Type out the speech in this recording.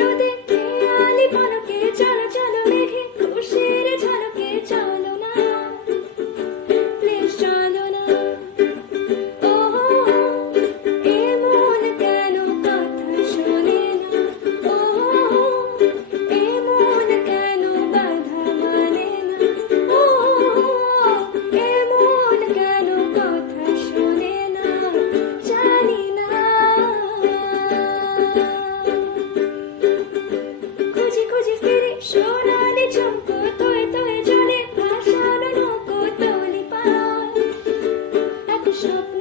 রোদে কে shopping.